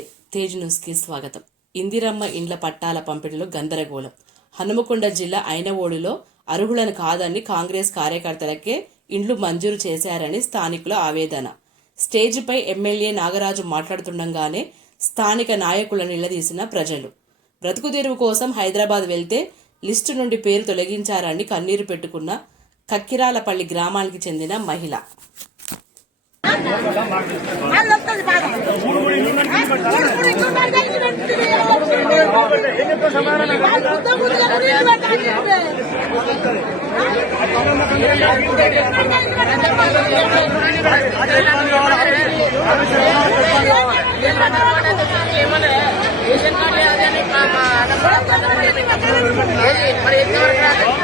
తేజ్ న్యూస్కి స్వాగతం. ఇందిరమ్మ ఇండ్ల పట్టాల పంపిణీలో గందరగోళం. హనుమకొండ జిల్లా అయినవోడులో అర్హులను కాదని కాంగ్రెస్ కార్యకర్తలకే ఇండ్లు మంజూరు చేశారని స్థానికుల ఆవేదన. స్టేజిపై ఎమ్మెల్యే నాగరాజు మాట్లాడుతుండగానే స్థానిక నాయకులను నిలదీసిన ప్రజలు. బ్రతుకు తెరువు కోసం హైదరాబాద్ వెళ్తే లిస్టు నుండి పేరు తొలగించారని కన్నీరు పెట్టుకున్న కక్కిరాలపల్లి గ్రామానికి చెందిన మహిళ. ఇల్లు ఇల్లు చూపెట్టా ఇల్లు మీరు ఎన్నిసార్లు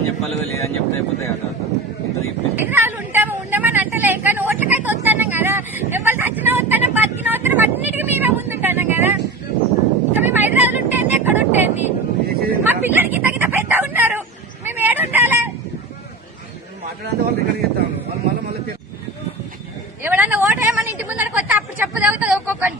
అని చెప్పాలి లేదని చెప్తే అయిపోతాయి కదా. ఇంత ఉంటాము ఉండమని అంటలే కానీ ఓట్లకైతే వస్తాను కదా. ఎవరు చచ్చినా వస్తాను బతికినా వస్తాను అన్నిటికీ మేమే ముందుంటాను కదా. ఇంకా మేము హైదరాబాద్ ఉంటేంది ఎక్కడ ఉంటేంది మా పిల్లలకి తగిన పెద్ద ఉన్నారు. మేము ఏడు ఉండాలి ఎవడన్నా ఓటేయమని ఇంటి ముందరకు వస్తే అప్పుడు చెప్పు తగ్గుతుంది ఒక్కొక్కరికి.